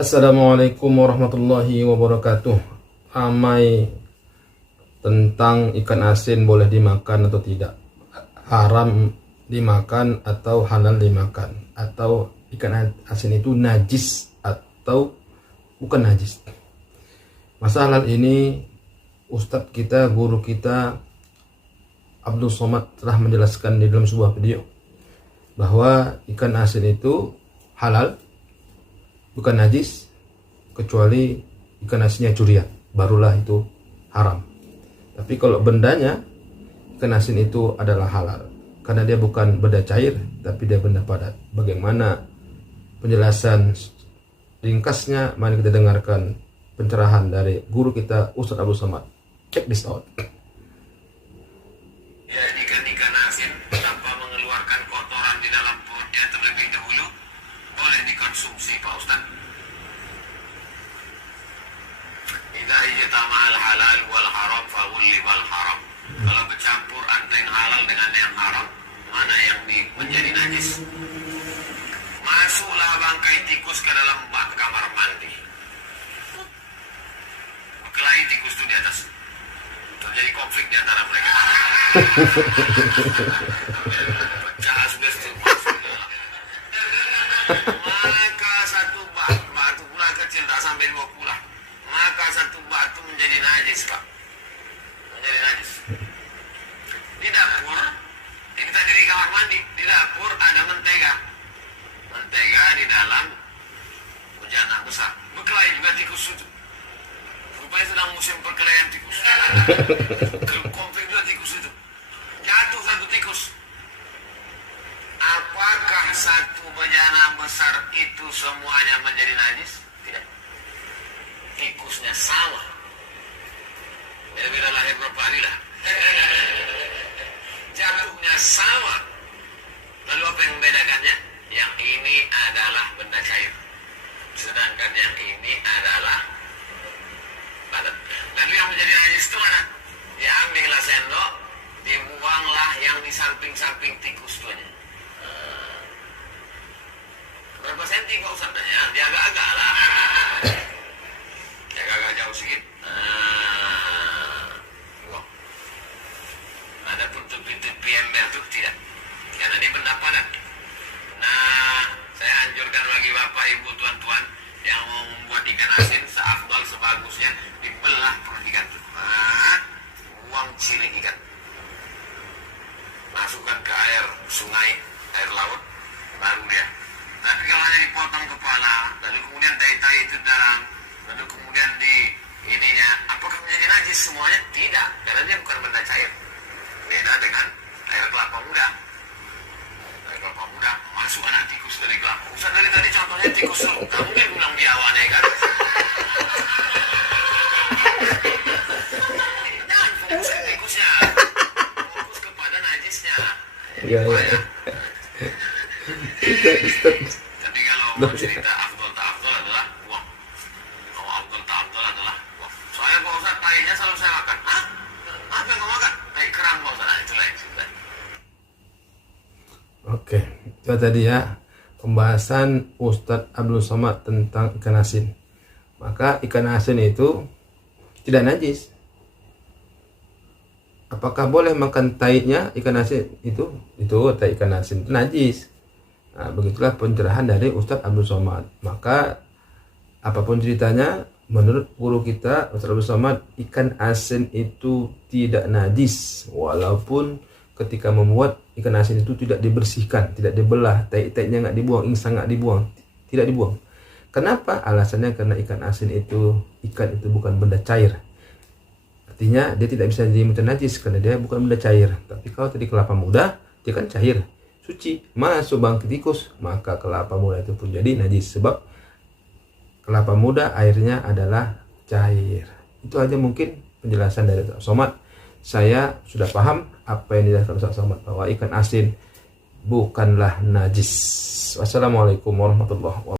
Assalamualaikum warahmatullahi wabarakatuh. Amai tentang ikan asin boleh dimakan atau tidak, haram dimakan atau halal dimakan, atau ikan asin itu najis atau bukan najis. Masalah ini Ustadz kita, guru kita Abdul Somad telah menjelaskan di dalam sebuah video bahwa ikan asin itu halal, bukan najis, kecuali ikan asinnya curian, barulah itu haram. Tapi kalau bendanya, ikan asin itu adalah halal karena dia bukan benda cair, tapi dia benda padat. Bagaimana penjelasan ringkasnya? Mari kita dengarkan pencerahan dari guru kita Ustadz Abdul Somad. Check this out. Ya, ikan asin tanpa mengeluarkan kotoran di dalam perutnya terlebih dahulu boleh dikonsumsi, Pak Ustaz. Idza ijtama al-halal wal haram fa wal haram. Kalau bercampur antara yang halal dengan yang haram, mana yang menjadi najis? Masuklah bangkai tikus ke dalam bak kamar mandi. Berkelahi tikus itu di atas. Terjadi konflik di antara mereka. Pecah sudah maka satu batu pula kecil tak sampai 2 pula. Maka satu batu menjadi najis, Pak. Menjadi najis. Di dapur, ini tadi di kamar mandi, di dapur ada mentega. Mentega di dalam bejana besar. Berkelahi juga tikus itu. Rupanya sedang musim perkelahian tikus. Konflik dua tikus itu. Jatuh satu tikus. Apakah satu bejana besar itu semuanya menjadi najis? Tidak. Tikusnya sama. Beda-beda lahir berapa hari lah. Jatuhnya sama. Lalu apa yang membedakannya? Yang ini adalah benda cair. Sedangkan yang ini adalah padat. Lalu yang menjadi najis itu mana? Diambillah sendok, dibuanglah yang di samping-samping tikus tuanya. Berapa senti kok Ustaz? Ya, dia agak-agak lah. Dia agak jauh sedikit. Ada tutup-tutupi ember itu tidak. Karena ini benda padat. Nah, saya anjurkan bagi Bapak, Ibu, Tuan-tuan yang mau membuat ikan asin seafdal sebagusnya dibelah perut ikan itu. Buang cilik ikan. Masukkan ke air sungai, air laut, baru dia. Tapi kalau hanya dipotong kepala, lalu kemudian tai-tai itu dalam, lalu kemudian di ininya, apakah menjadi najis semuanya? Tidak, karena dia bukan benda cair. Beda dengan air kelapa muda. Air kelapa muda, masuk anak tikus dari kelapa. Ustaz dari tadi contohnya tikus dulu. Kamu mungkin bilang biawan ya kan? Jangan fokus ke tikusnya. Fokus kepada najisnya. Ya. Tapi kalau cerita afdol tak afdol adalah buang. Kalau afdol tak afdol adalah buang. Soalnya Pak Ustaz, tainya selalu saya makan. Hah? Apa yang kau makan? Tai kerang Pak Ustaz. Nah, itu lain. Oke, itu tadi ya pembahasan Ustadz Abdul Somad tentang ikan asin. Maka ikan asin itu tidak najis. Apakah boleh makan taiknya ikan asin itu? Itu tai ikan asin itu najis. Nah, begitulah pencerahan dari Ustadz Abdul Somad. Maka apapun ceritanya, menurut guru kita Ustadz Abdul Somad, ikan asin itu tidak najis walaupun ketika membuat ikan asin itu tidak dibersihkan, tidak dibelah, tai-tainya nggak dibuang, insang nggak dibuang, tidak dibuang. Kenapa? Alasannya karena ikan asin itu, ikan itu bukan benda cair. Artinya dia tidak bisa jadi najis karena dia bukan benda cair. Tapi kalau tadi kelapa muda, dia kan cair, suci, masuk bangkai tikus, maka kelapa muda itu pun jadi najis sebab kelapa muda airnya adalah cair. Itu aja mungkin penjelasan dari Ustaz Somad. Saya sudah paham apa yang dijelaskan Ustaz Somad bahwa ikan asin bukanlah najis. Wassalamualaikum warahmatullahi wabarakatuh.